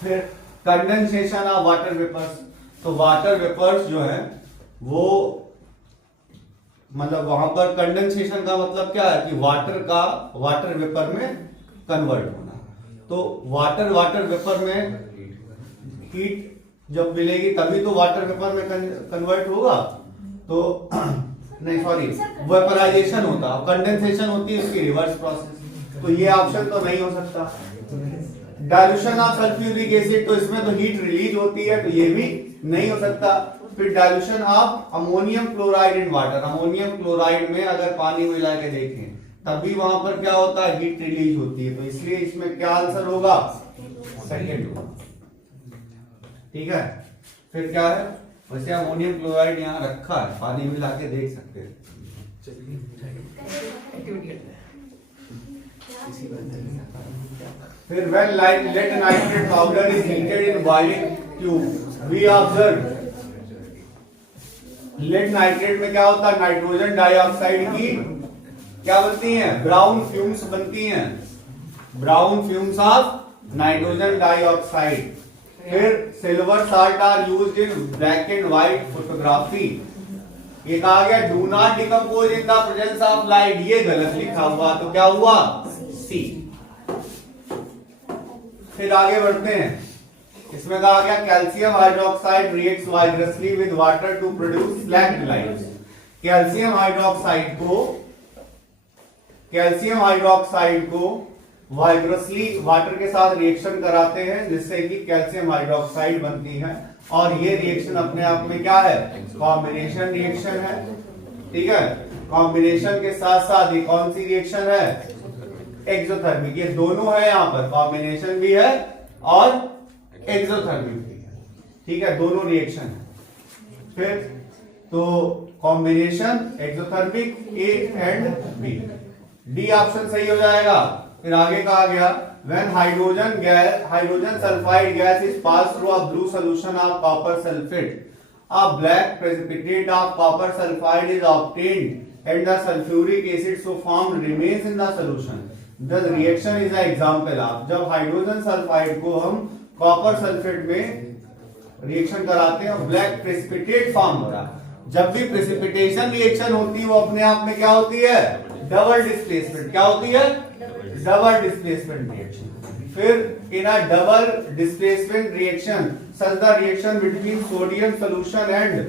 फिर कंडेंसेशन ऑफ वाटर वेपर्स, तो वाटर वेपर्स जो है वो मतलब वहां पर कंडेंसेशन का मतलब क्या है कि वाटर का वाटर वेपर में कन्वर्ट होना। तो वाटर वेपर में हीट जब मिलेगी तभी तो वाटर वेपर में कन्वर्ट होगा, तो नहीं सॉरी वेपराइजेशन होता है, कंडेंसेशन होती है उसकी रिवर्स प्रोसेस। तो ये ऑप्शन तो नहीं हो सकता। डाइल्यूशन ऑफ सल्फ्यूरिक एसिड, तो इसमें तो हीट रिलीज होती है, तो ये भी नहीं हो सकता। फिर dilution of ammonium chloride in water, ammonium chloride में अगर पानी मिला के देखें तब भी वहां पर क्या होता है, हीट रिलीज होती है। तो इसलिए इसमें क्या आंसर होगा, सेकेंड होगा, ठीक है। फिर क्या है, वैसे अमोनियम क्लोराइड यहाँ रखा है, पानी मिला के देख सकते हैं। फिर when lead nitrate powder is heated in boiling tube, we observe lead nitrate में क्या होता है, नाइट्रोजन डाइऑक्साइड की क्या बनती है, ब्राउन फ्यूम्स बनती हैं, brown fumes of nitrogen dioxide. फिर silver salt are used in black and white photography. ये कहा गया do not decompose in the presence of light, ये गलत लिखा हुआ, तो क्या हुआ, सी। फिर आगे बढ़ते हैं, इसमें कहा गया calcium hydroxide reacts vigorously with water to produce slaked lines. Calcium hydroxide को वाइग्रसली वाटर के साथ रिएक्शन कराते हैं, जिससे कि कैल्शियम हाइड्रोक्साइड बनती है। और ये रिएक्शन अपने आप में क्या है, कॉम्बिनेशन रिएक्शन है, ठीक है। कॉम्बिनेशन के साथ साथ ये कौन सी रिएक्शन है, एक्सोथर्मिक। ये दोनों है, यहाँ पर कॉम्बिनेशन भी है और एक्सोथर्मिक भी है, ठीक है, दोनों रिएक्शन है। फिर तो combination exothermic A and B, D option सही हो जाएगा। फिर आगे कहा गया when hydrogen sulfide gas is passed through a blue solution of copper sulfate, a black precipitate of copper sulfide is obtained and the sulfuric acid so formed remains in the solution. The reaction is an example of, जब hydrogen sulphide को हम copper sulphate में reaction कराते हैं, black precipitate form हो रहा है। जब भी प्रेसिपिटेशन रिएक्शन होती है वो अपने आप में क्या होती है, डबल डिस्प्लेसमेंट। क्या होती है, डबल डिस्प्लेसमेंट रिएक्शन। फिर in a double displacement reaction such the reaction between sodium solution and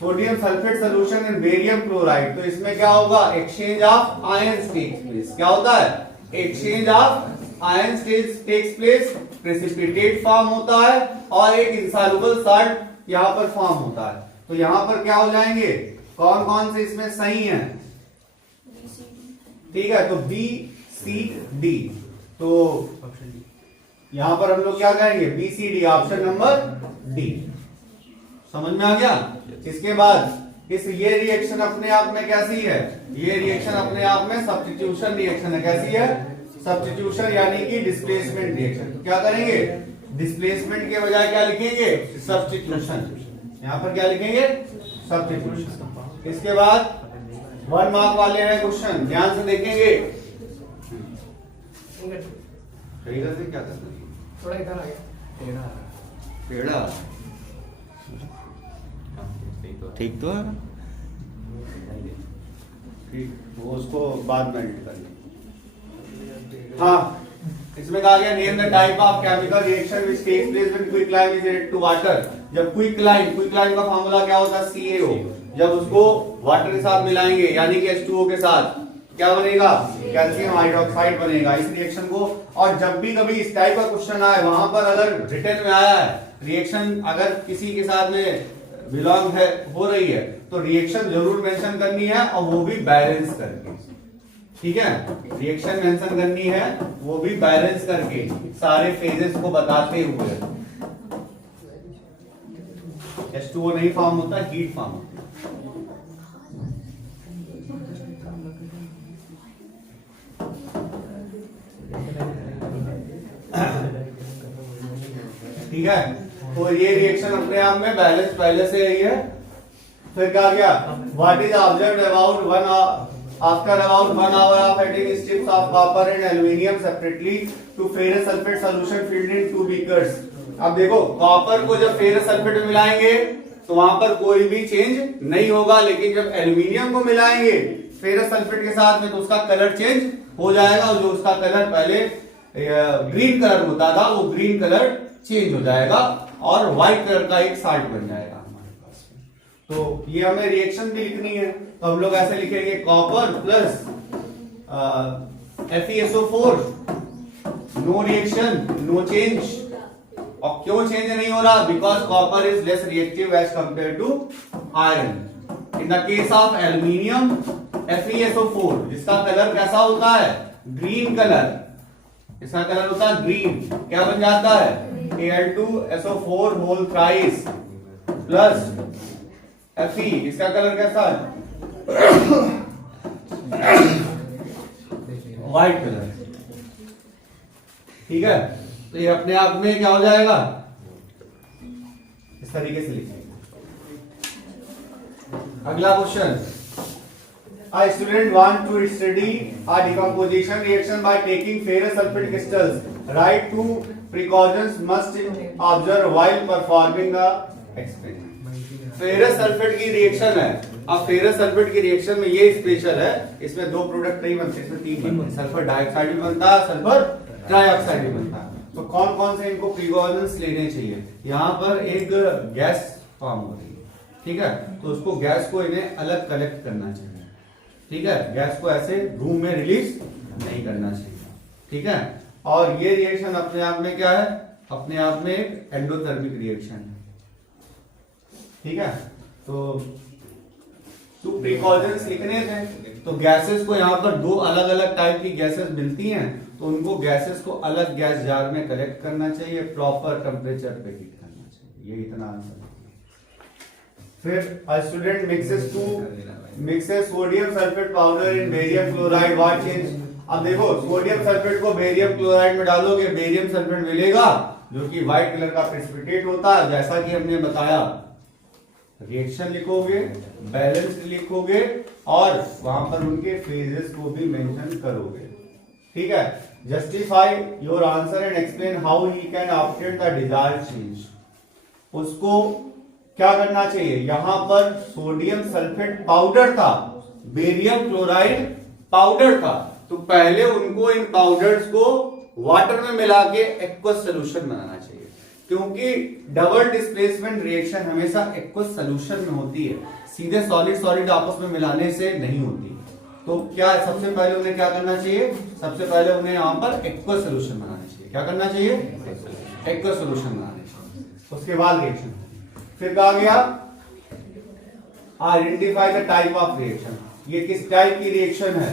sodium sulphate solution and barium chloride. तो इसमें क्या होगा, exchange of ions takes place. क्या होता है, exchange of ions takes place, precipitate form होता है और एक इंसॉल्युबल सॉल्ट यहाँ पर फॉर्म होता है। तो यहाँ पर क्या हो जाएंगे, कौन कौन से इसमें सही है, ठीक है। तो बी सी डी, तो यहां पर हम लोग क्या करेंगे, B C D, option number D. समझ में आ गया? इसके बाद ये रिएक्शन अपने आप में कैसी है? ये रिएक्शन अपने आप में सब्स्टिट्यूशन रिएक्शन है। कैसी है? सब्स्टिट्यूशन यानी कि डिस्प्लेसमेंट रिएक्शन। तो क्या करेंगे? डिस्प्लेसमेंट के बजाय क्या लिखेंगे? सब्स्टिट्यूशन। यहां पर क्या लिखेंगे? सब्स्टिट्यूशन। इसके बाद 1 मार्क वाले हैं क्वेश्चन, ध्यान से देखेंगे। सही करते क्या करते? थोड़ा इधर आ गया पेड़ा ठीक तो है ना? ठीक, वो उसको बाद में एडिट कर लेंगे। हाँ, इसमें कहा गया name the type of chemical reaction which takes place when quicklime is added to water. जब क्विकलाइम का फार्मूला क्या होता है? CaO। जब उसको वाटर के साथ मिलाएंगे यानी कि H2O के साथ क्या बनेगा? कैल्शियम हाइड्रोक्साइड बनेगा। इस रिएक्शन को, और जब भी कभी इस टाइप का क्वेश्चन आए, वहां पर अगर रिटर्न में आया है रिएक्शन अगर किसी के साथ में बिलोंग है हो रही है तो रिएक्शन जरूर मेंशन करनी है, और वो भी बैलेंस करके। ठीक है, रिएक्शन मेंशन करनी है वो भी बैलेंस करके, सारे फेजेस को बताते हुए। H2O नहीं फॉर्म होता, हीट फॉर्म होता है। ठीक है, तो ये रिएक्शन अपने आप में बैलेंस पहले से ही है। फिर क्या गया? What is observed about after about 1 hour of adding strips of copper and aluminium separately to ferrous sulfate solution filled in 2 beakers। अब देखो, कॉपर को जब फेरस सल्फेट में मिलाएंगे तो वहां पर कोई भी चेंज नहीं होगा, लेकिन जब एल्यूमिनियम को मिलाएंगे फेरस सल्फेट के साथ में तो उसका कलर चेंज हो जाएगा, और जो उसका कलर पहले ग्रीन कलर होता था वो ग्रीन कलर चेंज हो जाएगा और व्हाइट कलर का एक साल्ट बन जाएगा हमारे पास में। तो ये हमें रिएक्शन भी लिखनी है, तो हम लोग ऐसे लिखेंगे copper plus FeSO4 no reaction no change. और क्यों चेंज नहीं हो रहा? Because copper is less reactive as compare to iron. In the case of aluminium FeSO4 जिसका कलर कैसा होता है? Green colour. इसका कलर होता है ग्रीन। क्या बन जाता है? Al2SO4 whole thrice plus Fe। इसका कलर कैसा है? White colour. ठीक है, तो ये अपने आप में क्या हो जाएगा? इस तरीके से लिखेंगे। अगला question, A student want to study a decomposition reaction by taking ferrous sulfate crystals. Write 2 precautions must observe while performing the experiment. Ferrous sulphate की रिएक्शन है। अब फेरस सल्फेट की रिएक्शन में ये स्पेशल है, इसमें 2 प्रोडक्ट नहीं बनते, इसमें 3 बनते हैं। सल्फर डाइऑक्साइड भी बनता है, सल्फर ट्राइऑक्साइड भी बनता है। तो कौन कौन से इनको प्रिकॉशंस लेने चाहिए? यहाँ पर एक गैस फॉर्म हो रही है, ठीक है, तो उसको गैस को इन्हें अलग कलेक्ट करना चाहिए। ठीक है, गैस को ऐसे रूम में रिलीज नहीं करना चाहिए। ठीक है, और ये रिएक्शन अपने आप में क्या है? अपने आप में एक एंडोथर्मिक रिएक्शन है। ठीक है, तो 2 प्रिकॉशंस लिखने थे, तो गैसेस को यहाँ पर 2 अलग अलग टाइप की गैसेस मिलती हैं, तो उनको गैसेस को अलग गैस जार में कलेक्ट करना चाहिए, प्रॉपर टेम्परेचर पे हीट करना चाहिए। ये इतना आंसर। फिर a student mixes sodium sulphate powder in barium chloride, what change? अब देखो, सोडियम सल्फेट को बेरियम क्लोराइड में डालोगे, बेरियम सल्फेट मिलेगा जो कि व्हाइट कलर का प्रेसिपिटेट होता है। जैसा कि हमने बताया, रिएक्शन लिखोगे, बैलेंस लिखोगे और वहां पर उनके फेजेस को भी मेंशन करोगे। ठीक है, justify your answer and explain how he can obtain the desired change. उसको क्या करना चाहिए? यहां पर सोडियम सल्फेट पाउडर था, बेरियम क्लोराइड पाउडर था, तो पहले उनको इन पाउडर्स को वाटर में मिला के एक्वस सोल्यूशन बनाना चाहिए, क्योंकि डबल डिस्प्लेसमेंट रिएक्शन हमेशा एक्वस सोल्यूशन में होती है, सीधे सॉलिड सॉलिड आपस में मिलाने से नहीं होती। तो क्या सबसे पहले उन्हें क्या करना चाहिए? सबसे पहले उन्हें यहां पर एक्वस सोल्यूशन बनाना चाहिए। क्या करना चाहिए? एक्वस सोल्यूशन बनाना चाहिए, उसके बाद रिएक्शन। फिर कहा गया identify the type of reaction. ये किस टाइप की रिएक्शन है?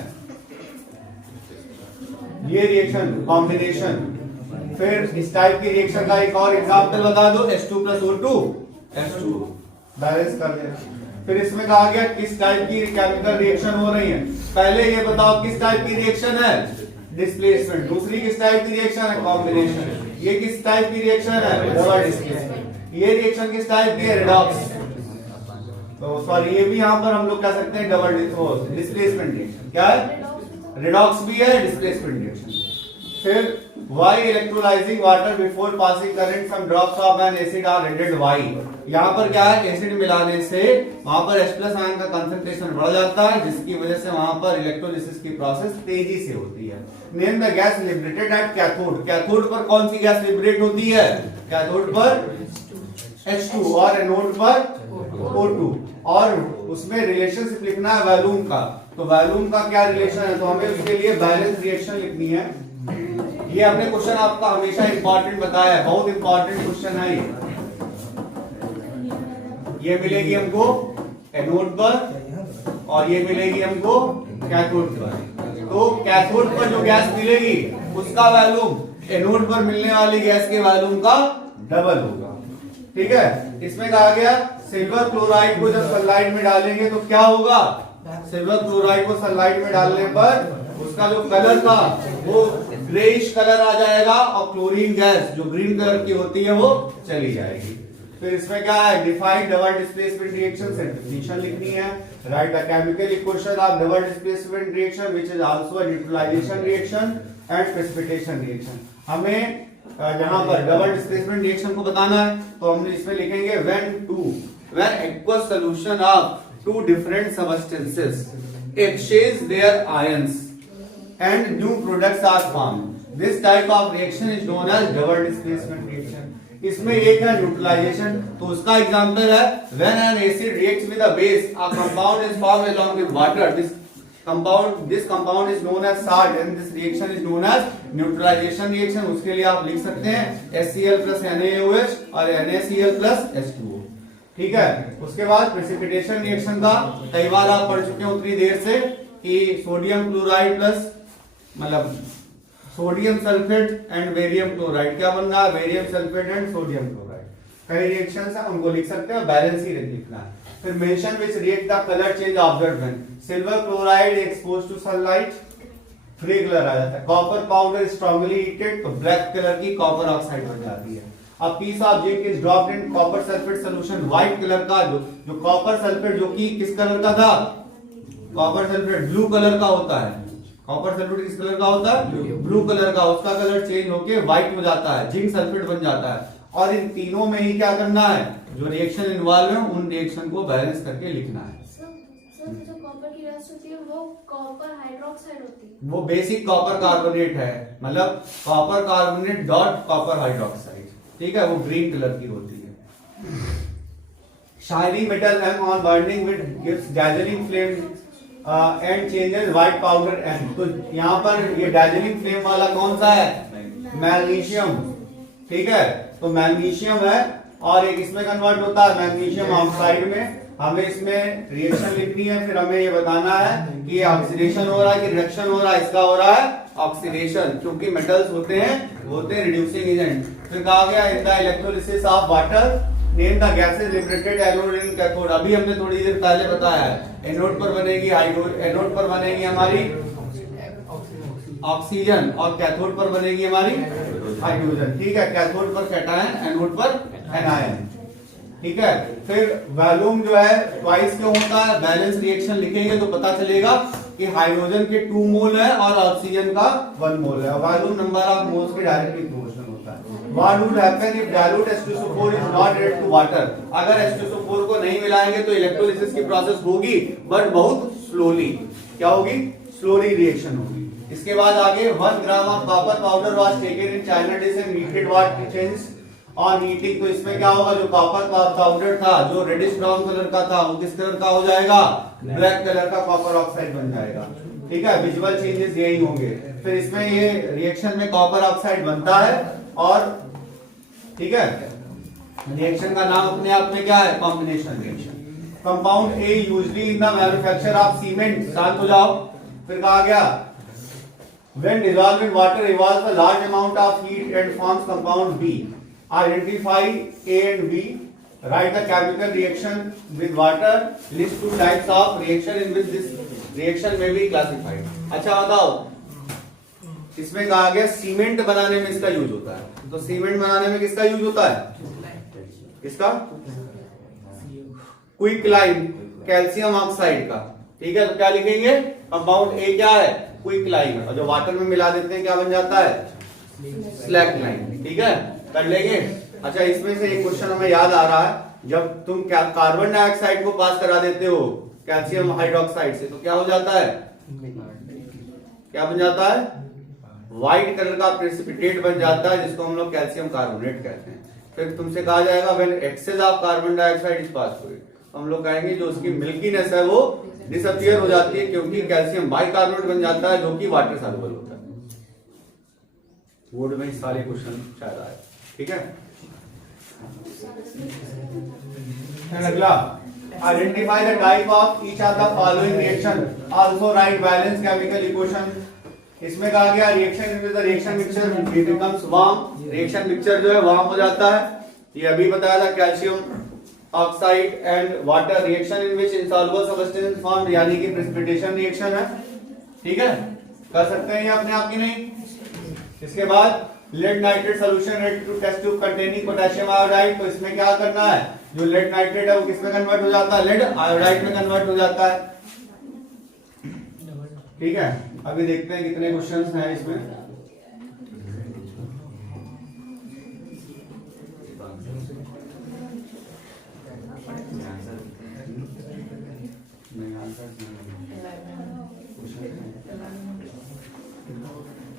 ये रिएक्शन कॉम्बिनेशन। फिर इस टाइप की रिएक्शन का एक और एग्जांपल बता दो, H2 + O2 H2O। बैलेंस कर दें। फिर इसमें कहा गया किस टाइप की केमिकल रिएक्शन हो रही है। पहले ये बताओ किस टाइप की रिएक्शन है, डिस्प्लेसमेंट। दूसरी किस टाइप की रिएक्शन है, कॉम्बिनेशन। ये किस टाइप की रिएक्शन है, डबल डिस्प्लेसमेंट। ये रिएक्शन किस टाइप की है, रिडॉक्स। तो सॉरी ये भी यहाँ पर हम लोग कह सकते हैं डबल डिस्प्लेसमेंट रिएक्शन। क्या है, रिडॉक्स भी है, डिस्प्लेसमेंट रिएक्शन। फिर why electrolyzing water before passing current some drops of an acid are rendered why। यहाँ पर क्या है, एसिड मिलाने से वहां पर H+ आयन का कंसंट्रेशन बढ़ जाता है, जिसकी वजह से वहां पर इलेक्ट्रोलिसिस की प्रोसेस तेजी से होती है। Name the gas liberated at cathode. Cathode पर कौन सी गैस लिबरेट होती है, कैथोड पर H2 और एनोड पर O2। और उसमें रिलेशनशिप लिखना है वैल्यूम का। तो वैल्यूम का क्या रिलेशन है, तो हमें उसके लिए बैलेंस रिएक्शन लिखनी है। ये अपने क्वेश्चन आपका हमेशा इंपॉर्टेंट बताया है, बहुत इंपॉर्टेंट क्वेश्चन है ये मिलेगी हमको एनोड पर और ये मिलेगी हमको कैथोड पर। तो कैथोड पर जो गैस मिलेगी उसका वैल्यूम एनोड पर मिलने वाली गैस के वैल्यूम का डबल होगा। ठीक है, इसमें कहा गया सिल्वर क्लोराइड को जब सनलाइट में डालेंगे तो क्या होगा, सिल्वर क्लोराइड को सनलाइट में डालने पर उसका जो कलर था वो ग्रेइश कलर आ जाएगा और क्लोरीन गैस जो ग्रीन कलर की होती है वो चली जाएगी। फिर इसमें क्या है, डिफाइन डबल डिस्प्लेसमेंट रिएक्शन से डेफिनेशन लिखनी है। Write the chemical equation of double displacement reaction which is also a neutralisation reaction and precipitation reaction. हमें जहां पर डबल डिस्प्लेसमेंट रिएक्शन को बताना है तो हम इसमें लिखेंगे when aqueous solution of two different substances exchange their ions and new products are formed. This type of reaction is known as double displacement reaction. इसमें एक है न्यूट्रलाइजेशन, तो उसका एग्जांपल है when an acid reacts with a base, a compound is formed along with water. This compound is known as salt and this reaction is known as neutralization reaction. उसके लिए आप लिख सकते हैं HCl plus NaOH और NaCl plus H2O। ठीक है, उसके बाद प्रेसिपिटेशन रिएक्शन का कई बार आप पढ़ चुके हैं उतनी देर से कि सोडियम क्लोराइड प्लस मतलब sodium sulphate and barium chloride क्या बन रहा है, barium sulphate and sodium chloride. कई रिएक्शंस हैं उनको लिख सकते हैं, बैलेंस ही लिखना है। फिर mention which react the colour change observed when silver chloride exposed to sunlight, grey colour आ जाता है। कॉपर पाउडर स्ट्रांगली हीटेड तो ब्लैक कलर की कॉपर ऑक्साइड बन जाती है। A piece of zinc is dropped in copper sulfate solution, white colour का जो कॉपर सल्फेट जो कि किस कलर का था, कॉपर सल्फेट ब्लू कलर का होता है। कॉपर सल्फेट किस कलर का होता है, ब्लू कलर का। उसका कलर चेंज होके व्हाइट हो जाता है, जिंक सल्फेट बन जाता है। और इन तीनों में ही क्या करना है, जो रिएक्शन इन्वॉल्व है उन रिएक्शन को बैलेंस करके लिखना है। सर जो कॉपर की रेस्ट होती है वो कॉपर हाइड्रोक्साइड होती है, वो बेसिक कॉपर कार्बोनेट है, मतलब copper carbonate dot copper hydroxide. ठीक है, वो ग्रीन कलर की होती है। Shining metal M on burning with gives dazzling flame and changes white powder M. तो यहाँ पर ये डैजलिंग फ्लेम वाला कौन सा है, मैग्नीशियम। ठीक है, तो मैग्नीशियम है और एक इसमें कन्वर्ट होता है मैग्नीशियम ऑक्साइड में। हमें इसमें रिएक्शन लिखनी है, फिर हमें ये बताना है कि ऑक्सीडेशन हो रहा है कि रिडक्शन हो रहा है। इसका हो रहा है ऑक्सीडेशन, क्योंकि मेटल्स होते हैं रिड्यूसिंग एजेंट। फिर कहा गया in the electrolysis of water name the gases liberated anode and cathode. अभी हमने थोड़ी देर पहले बताया है, एनोड पर बनेगी एनोड पर बनेगी हमारी ऑक्सीजन और कैथोड पर बनेगी हमारी हाइड्रोजन। ठीक है, कैथोड पर कैटायन, एनोड पर एनायन। ठीक है, फिर वॉल्यूम जो है ट्वाइस क्यों होता है, बैलेंस रिएक्शन लिखेंगे तो पता चलेगा कि हाइड्रोजन के 2 मोल है और ऑक्सीजन का 1 मोल है। वॉल्यूम नंबर ऑफ मोल्स के डायरेक्टली प्रोपोर्शनल होता है। What would happen if dilute H2SO4 is not added to water? अगर H2SO4 को नहीं मिलाएंगे तो इलेक्ट्रोलिसिस की प्रोसेस होगी बट बहुत स्लोली। क्या होगी, स्लोली रिएक्शन होगी। इसके बाद आगे 1 gram of copper powder was taken in China dish and heated what change on heating. तो इसमें क्या होगा, जो कॉपर पाउडर था जो रेडिश ब्राउन कलर का था वो किस कलर का हो जाएगा, ब्लैक कलर का कॉपर ऑक्साइड बन जाएगा। ठीक है, विजुअल चेंजेस यही होंगे। फिर इसमें ये रिएक्शन में कॉपर ऑक्साइड बनता है और ठीक है, रिएक्शन का नाम अपने आप में क्या है, combination reaction. Compound A usually in the manufacture of cement, शांत हो जाओ। फिर कहा गया when dissolved in water evolves a large amount of heat and forms compound B. Identify A and B. Write the chemical reaction with water. List two types of reaction in which this reaction may be classified. अच्छा बताओ, इसमें कहा गया cement बनाने में इसका use होता है। तो सीमेंट बनाने में किसका यूज होता है? किसका? क्विकलाइन, कैल्शियम ऑक्साइड का। ठीक है, तो क्या लिखेंगे? कंपाउंड ए क्या है? क्विकलाइन। और जो वाटर में मिला देते हैं क्या बन जाता है? स्लैकलाइन। ठीक है, कर लेंगे। अच्छा, इसमें से एक क्वेश्चन हमें याद आ रहा है, जब तुम कार्बन डाइऑक्साइड को पास करा देते हो कैल्शियम हाइड्रोक्साइड से, तो क्या हो जाता है? क्या बन जाता है? व्हाइट कलर का प्रेसिपिटेट बन जाता है, जिसको हम लोग कैल्शियम कार्बोनेट कहते हैं। फिर तुमसे कहा जाएगा when excess of carbon dioxide is pass हुई, हम लोग कहेंगे जो उसकी मिल्कीनेस है वो डिसअपियर हो जाती है, क्योंकि कैल्शियम बाइकार्बोनेट बन जाता है जो कि वाटर सॉल्युबल होता है। बोर्ड में सारे क्वेश्चन शायद आए। ठीक है, अगला, identify the type of each of the following reaction, also right balance chemical equation. इसमें कहा गया reaction in the reaction mixture becomes warm, reaction mixture जो है वार्म हो जाता है। ये अभी बताया था, calcium oxide and water reaction in which insoluble substance form, यानी कि प्रेसिपिटेशन रिएक्शन है। ठीक है, कर सकते हैं ये अपने आप की नहीं। इसके बाद lead nitrate solution ready to test tube containing potassium iodide, तो इसमें क्या करना है? जो लेड नाइट्रेट है वो किसमें कन्वर्ट हो जाता है? लेड आयोडाइड में कन्वर्ट हो जाता है। ठीक है, अभी देखते हैं कितने क्वेश्चंस हैं इसमें।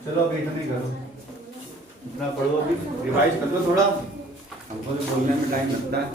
चलो अभी इतना ही करो, इतना पढ़ो, अभी रिवाइज कर लो थोड़ा, हमको तो बोलने में टाइम लगता है।